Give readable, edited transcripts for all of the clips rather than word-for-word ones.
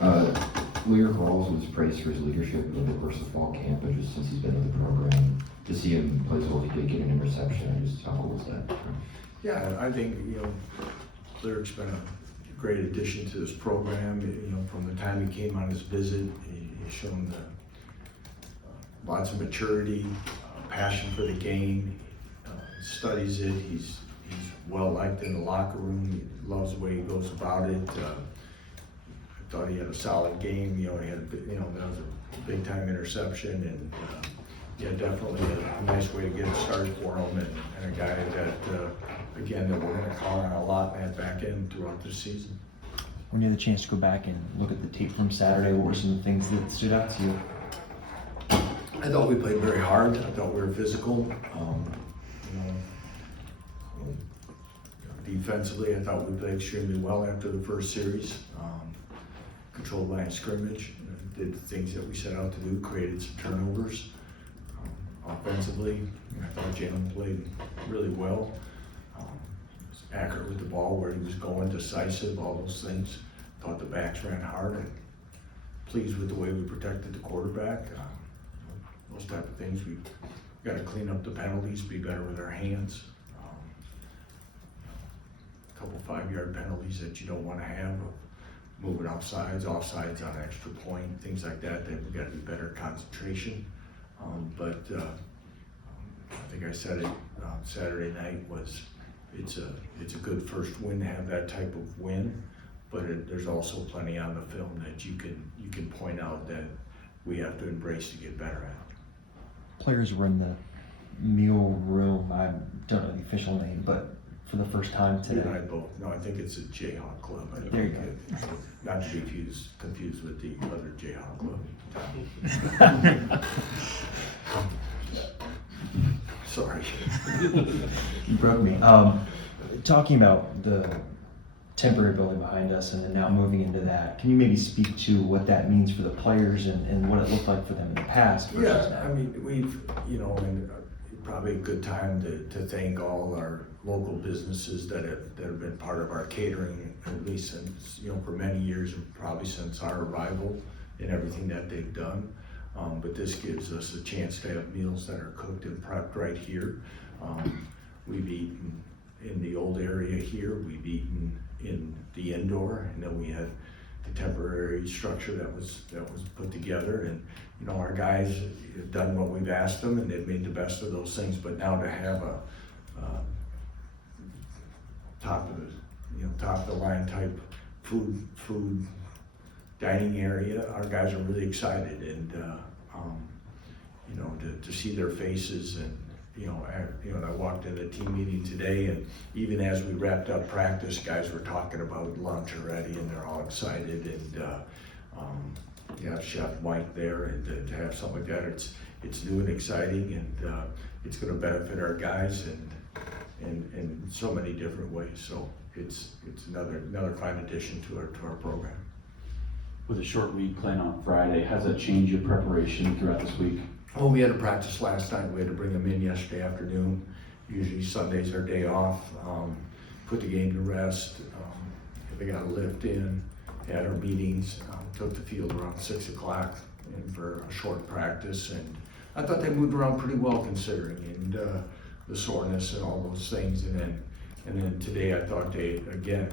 Lear Rawls was praised for his leadership over the course of fall camp, but just since he's been in the program, to see him play as well as he did, get an interception, just how cool is that? Yeah, I think, Lear's been a great addition to this program. From the time he came on his visit, he's shown lots of maturity, passion for the game, studies it. He's well liked in the locker room. He loves the way he goes about it. I thought he had a solid game. He had, that was a big time interception, and definitely a nice way to get it started for him, and a guy that, again, that we're going to call on a lot in that back end throughout the season. When you had the chance to go back and look at the tape from Saturday, what were some of the things that stood out to you? I thought we played very hard. I thought we were physical. Defensively, I thought we played extremely well after the first series. Controlled line of scrimmage, did the things that we set out to do, created some turnovers. Offensively, I thought Jalen played really well. Was accurate with the ball, where he was going, decisive, all those things. Thought the backs ran hard, and pleased with the way we protected the quarterback. Those type of things. We've got to clean up the penalties, be better with our hands. A couple 5-yard penalties that you don't want to have, moving offsides on an extra point, things like that. We've got to be better concentration. But I think I said it Saturday night, it's a good first win to have that type of win, but there's also plenty on the film that you can point out that we have to embrace to get better at. Players were in the meal room. I don't know the official name, but for the first time today. You and I both. No, I think it's a Jayhawk club. There you go. Not to be confused with the other Jayhawk club. Sorry. You broke me. Talking about the temporary building behind us and then now moving into that, can you maybe speak to what that means for the players and what it looked like for them in the past versus now? I mean, we've, and probably a good time to thank all our local businesses that have been part of our catering, at least since, for many years, and probably since our arrival, and everything that they've done. But this gives us a chance to have meals that are cooked and prepped right here. We've eaten in the old area here, we've eaten in the indoor, and then we had the temporary structure that was put together. And our guys have done what we've asked them, and they've made the best of those things. But now to have a top of the line type food dining area, our guys are really excited, and to see their faces, and I walked in the team meeting today, and even as we wrapped up practice, guys were talking about lunch already, and they're all excited. And Chef Mike there, and to have something like that, it's new and exciting, and it's going to benefit our guys in so many different ways. So it's another fine addition to our program. With a short week playing on Friday, has that changed your preparation throughout this week? Oh, we had a practice last night. We had to bring them in yesterday afternoon. Usually Sunday's our day off. Put the game to rest. They got a lift in. Had our meetings. Took the field around 6 o'clock for a short practice, and I thought they moved around pretty well considering, and the soreness and all those things. And then today I thought they again,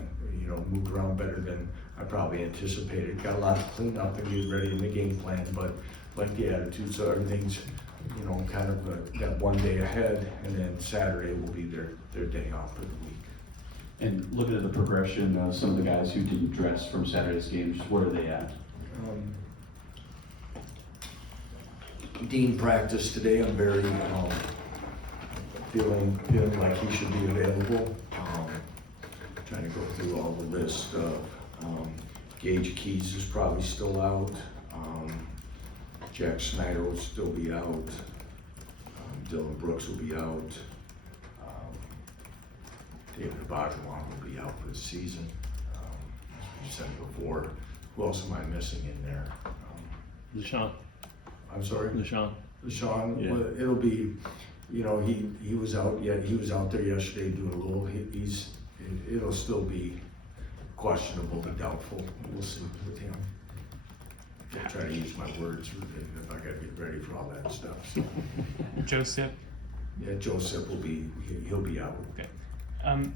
moved around better than I probably anticipated. Got a lot to clean up and get ready in the game plan, but like the attitude, so everything's, kind of that one day ahead, and then Saturday will be their day off for the week. And looking at the progression of some of the guys who didn't dress from Saturday's games, what are they at? Dean practiced today. I'm very feeling like he should be available. Trying to go through all the list of Gage Keys is probably still out. Jack Snyder will still be out. Dylan Brooks will be out. David Bajuwan will be out for the season. As you said before, who else am I missing in there? LaShawn. I'm sorry? LaShawn. LaShawn, Yeah. well, it'll be, he was out he was out there yesterday doing a little, it'll still be questionable to doubtful. We'll see with him. try to use my words if I gotta get ready for all that stuff, so. Joseph. Yeah, Joseph he'll be out. Okay.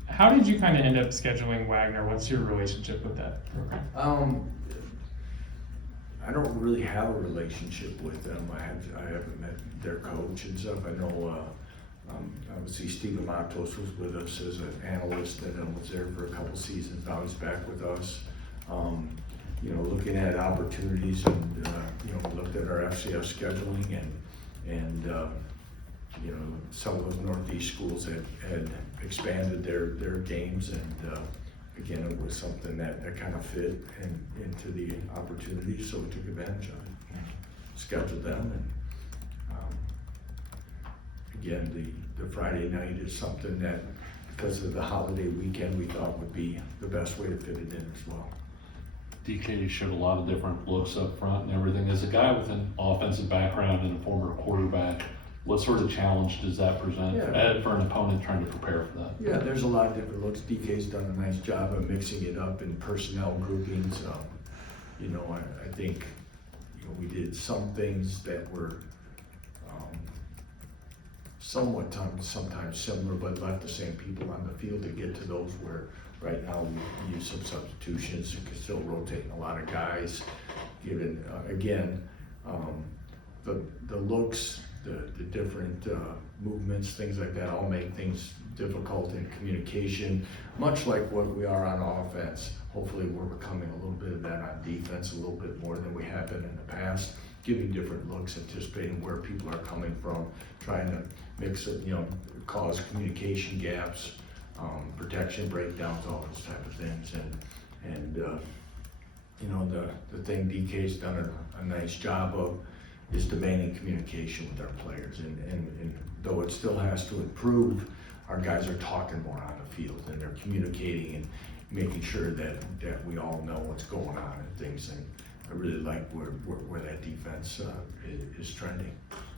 How did you kind of end up scheduling Wagner? What's your relationship with that program? I don't really have a relationship with them. I haven't met their coach and stuff. I know, obviously Stephen Matos was with us as an analyst and was there for a couple seasons. Now he's back with us. You know, looking at opportunities and, you know, looked at our FCS scheduling and you know, some of those Northeast schools had expanded their games and, again, it was something that kind of fit into the opportunity, so we took advantage of it. Scheduled them, and again, the Friday night is something that, because of the holiday weekend, we thought would be the best way to fit it in as well. DK showed a lot of different looks up front and everything. As a guy with an offensive background and a former quarterback, what sort of challenge does that present for an opponent trying to prepare for that? Yeah, there's a lot of different looks. DK's done a nice job of mixing it up in personnel groupings. You know, I think, you know, we did some things that were somewhat sometimes similar, but left the same people on the field to get to those where right now we use some substitutions and can still rotating a lot of guys. Given, again, the looks, the different movements, things like that, all make things difficult in communication, much like what we are on offense. Hopefully we're becoming a little bit of that on defense, a little bit more than we have been in the past, giving different looks, anticipating where people are coming from, trying to mix it, you know, cause communication gaps, protection breakdowns, all those type of things. And you know, the thing DK's done a nice job of is demanding communication with our players. And though it still has to improve, our guys are talking more on the field and they're communicating and making sure that we all know what's going on and things. And I really like where that defense is trending.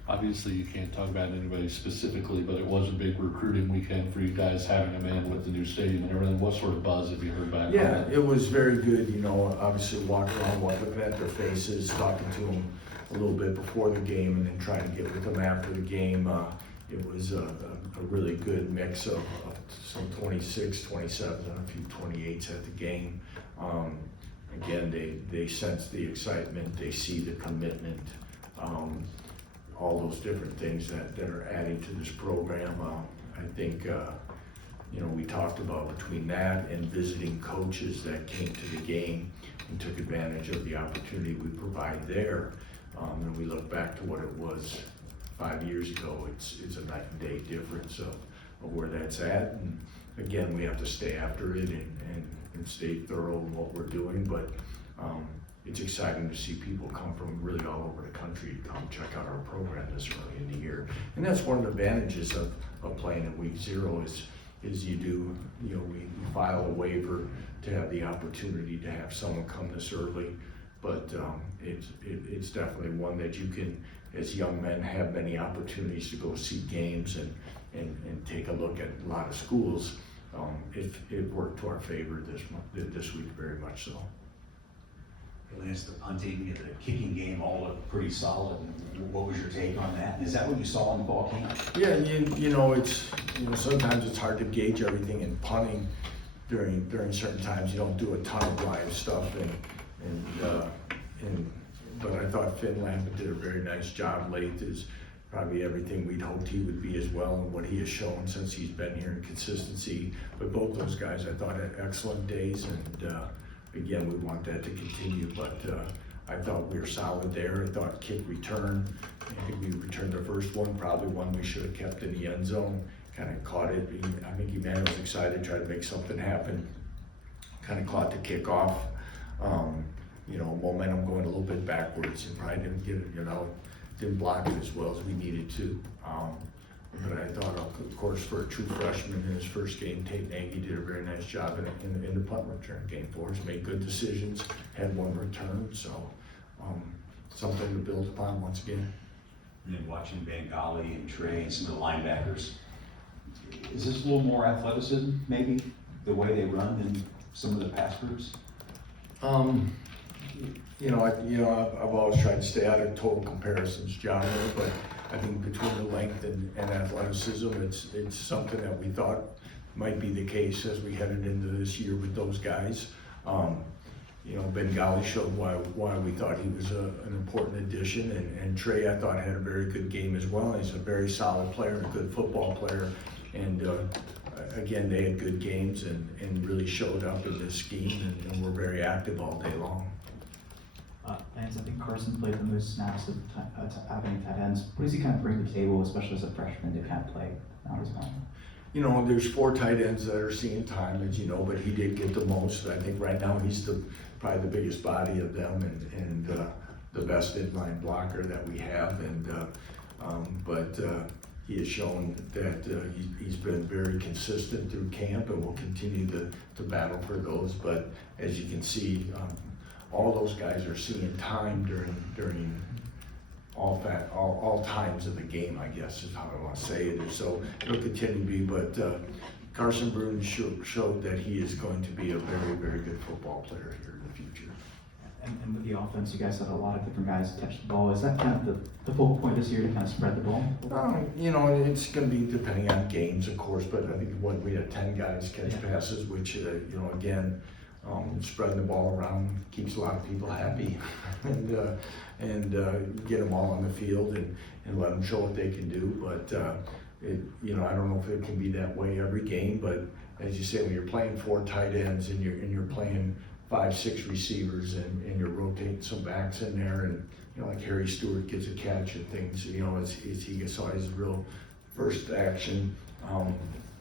Obviously, you can't talk about anybody specifically, but it was a big recruiting weekend for you guys, having them in with the new stadium and everything. What sort of buzz have you heard back? Yeah, it was very good. You know, obviously walking around, looking at their faces, talking to them a little bit before the game and then trying to get with them after the game. It was a really good mix of some 26, 27, and a few 28s at the game. Again, they sense the excitement, they see the commitment, all those different things that are adding to this program. I think, you know, we talked about between that and visiting coaches that came to the game and took advantage of the opportunity we provide there. And we look back to what it was 5 years ago, it's a night and day difference of where that's at. And again, we have to stay after it and stay thorough in what we're doing, but it's exciting to see people come from really all over the country to come check out our program this early in the year. And that's one of the advantages of playing in week 0 is you know, we file a waiver to have the opportunity to have someone come this early. But it's definitely one that you can, as young men, have many opportunities to go see games and take a look at a lot of schools. It worked to our favor this week, very much so. Lance, the punting and the kicking game all looked pretty solid. What was your take on that? And is that what you saw in fall camp? Yeah, you know, sometimes it's hard to gauge everything in punting during certain times. You don't do a ton of live stuff but I thought Finn Lambert did a very nice job late. Is probably everything we'd hoped he would be as well, and what he has shown since he's been here in consistency. But both those guys, I thought, had excellent days, and again, we want that to continue. But I thought we were solid there. I thought kick return, I think we returned the first one, probably one we should have kept in the end zone. Kind of caught it. I think Emmanuel was excited, tried to make something happen. Kind of caught the kickoff. You know, momentum going a little bit backwards and probably didn't get it, you know, didn't block it as well as we needed to. But I thought, of course, for a true freshman in his first game, Tate Nagy did a very nice job in the punt return game for us, made good decisions, had one return, so something to build upon once again. And then watching Bengali and Trey and some of the linebackers, is this a little more athleticism, maybe, the way they run than some of the pass groups? I've always tried to stay out of total comparisons, John, but I think between the length and athleticism, it's something that we thought might be the case as we headed into this year with those guys. Bengali showed why we thought he was an important addition, and Trey, I thought, had a very good game as well. He's a very solid player, a good football player, and again, they had good games and really showed up in this scheme and were very active all day long. Lance, I think Carson played the most snaps of having tight ends. What does he kind of bring to the table, especially as a freshman, to kind of play now as well? There's 4 tight ends that are seeing time, as you know, but he did get the most. I think right now he's probably the biggest body of them and the best inline blocker that we have. But he has shown that he's been very consistent through camp and will continue to battle for those. But as you can see, all those guys are seeing time during all times of the game, I guess is how I want to say it. So it'll continue to be, but Carson Bruin showed that he is going to be a very, very good football player here in the future. And with the offense, you guys had a lot of different guys touch the ball. Is that kind of the focal point this year to kind of spread the ball? It's going to be depending on games, of course, but I think we had 10 guys catch passes, which, again, spreading the ball around keeps a lot of people happy and get them all on the field and let them show what they can do. But, I don't know if it can be that way every game, but as you say, when you're playing 4 tight ends and you're playing 5, 6 receivers and you're rotating some backs in there and, like Harry Stewart gets a catch and things, as he gets his real first action,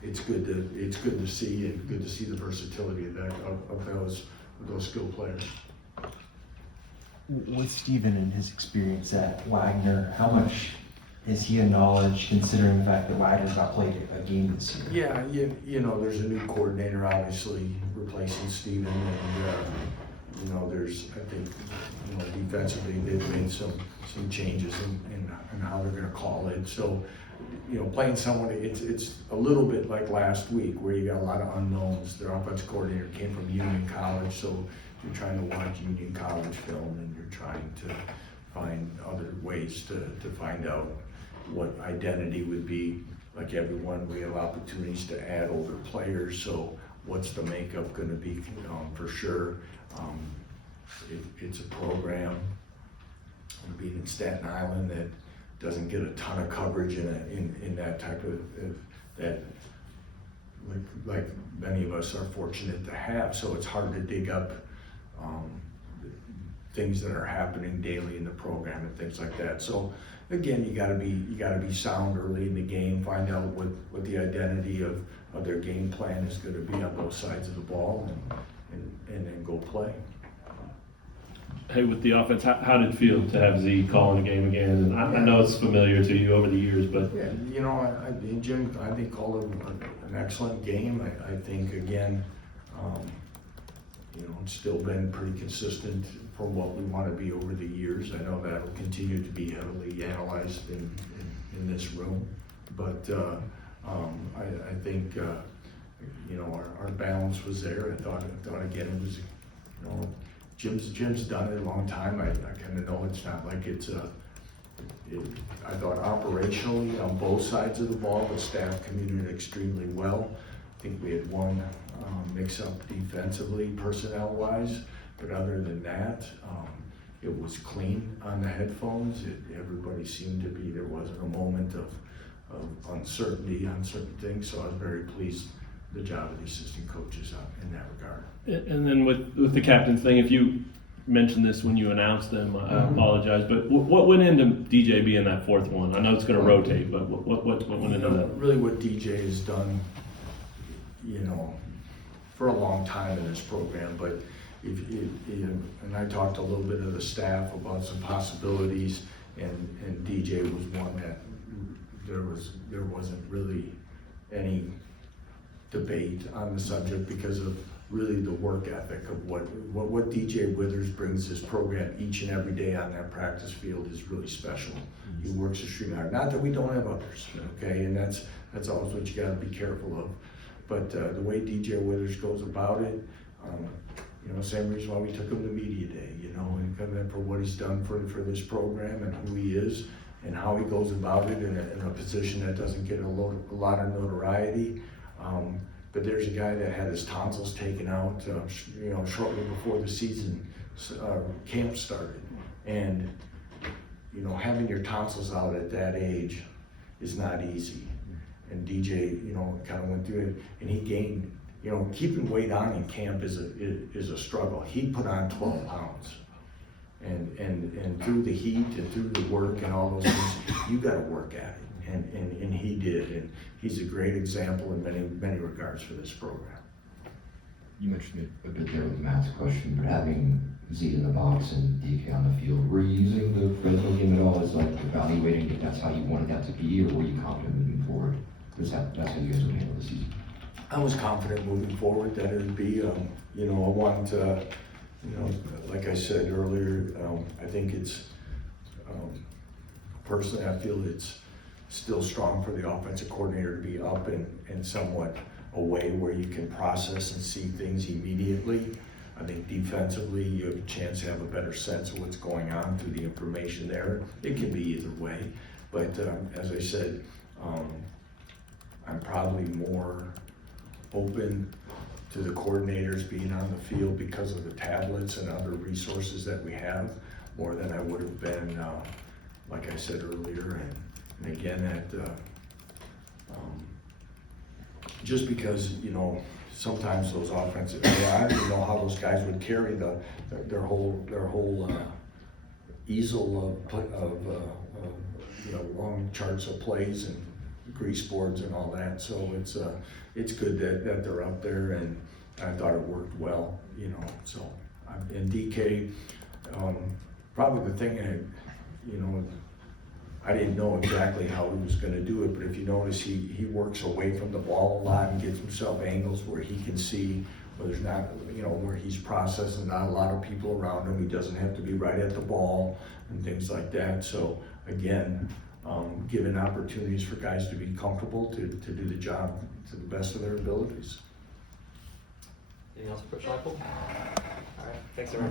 it's good to see and good to see the versatility of those skilled players. With Steven and his experience at Wagner, how much is he a knowledge considering the fact that Wagner's not played a game this year? Yeah, there's a new coordinator obviously replacing Steven, and there's, I think, defensively they've made some changes in how they're going to call it. So, playing someone, it's a little bit like last week where you got a lot of unknowns. Their offensive coordinator came from Union College, so you're trying to watch Union College film and you're trying to find other ways to find out what identity would be. Like everyone, we have opportunities to add older players, so what's the makeup going to be for sure. It's a program, being in Staten Island, that doesn't get a ton of coverage in that type of that like many of us are fortunate to have. So it's hard to dig up things that are happening daily in the program and things like that. So again, you gotta be sound early in the game, find out what the identity of their game plan is going to be on both sides of the ball, and then go play. Hey, with the offense, how did it feel to have Z calling a game again? And I know it's familiar to you over the years, but yeah, Jim, I think called an excellent game. I think again, it's still been pretty consistent for what we want to be over the years. I know that will continue to be heavily analyzed in this room, but I think our balance was there. I thought again it was Jim's done it a long time. I kind of know it's not like I thought operationally on both sides of the ball, the staff communicated extremely well. I think we had one mix-up defensively, personnel-wise, but other than that, it was clean on the headphones. Everybody seemed to be, there wasn't a moment of uncertainty on certain things, so I was very pleased with the job of the assistant coaches in that regard. and then with the captain's thing, if you mentioned this when you announced them, I apologize, but what went into DJ being that 4th one? I know it's going to rotate, but what went into that? Really what DJ has done, for a long time in this program, but and I talked a little bit of the staff about some possibilities, and DJ was one that there wasn't really any debate on the subject because of really the work ethic of what DJ Withers brings this program each and every day on that practice field is really special. He works extremely hard. Not that we don't have others, okay, and that's always what you got to be careful of. But the way DJ Withers goes about it, You know, same reason why we took him to media day, you know, and come in for what he's done for this program and who he is and how he goes about it in a position that doesn't get a lot of notoriety. But there's a guy that had his tonsils taken out, you know, shortly before the season camp started. And, you know, having your tonsils out at that age is not easy. And DJ, you know, kind of went through it, and he gained, you know, keeping weight on in camp is a struggle. He put on 12 pounds. And through the heat and through the work and all those things, you gotta work at it. And he did, and he's a great example in many regards for this program. You mentioned it a bit there with Matt's question, but having Z in the box and DK on the field, were you using the Fresno game at all as like evaluating if that's how you wanted that to be, or were you confident moving forward? That's how you guys would handle the season? I was confident moving forward that it would be, you know, I wanted to, you know, like I said earlier, I think it's, personally, I feel it's still strong for the offensive coordinator to be up and somewhat away where you can process and see things immediately. I think defensively, you have a chance to have a better sense of what's going on through the information there. It can be either way, but as I said, I'm probably more open to the coordinators being on the field because of the tablets and other resources that we have, more than I would have been, like I said earlier, and again, just because, you know, sometimes those offensive, I don't even know how those guys would carry their whole easel of you know, long charts of plays and grease boards and all that. So it's good that they're up there, and I thought it worked well, you know. So and DK, probably the thing you know, I didn't know exactly how he was going to do it, but if you notice, he works away from the ball a lot and gives himself angles where he can see where there's not, you know, where he's processing, not a lot of people around him. He doesn't have to be right at the ball and things like that. So again, giving opportunities for guys to be comfortable to do the job to the best of their abilities. Anything else for Coach Leipold? All right, thanks everyone.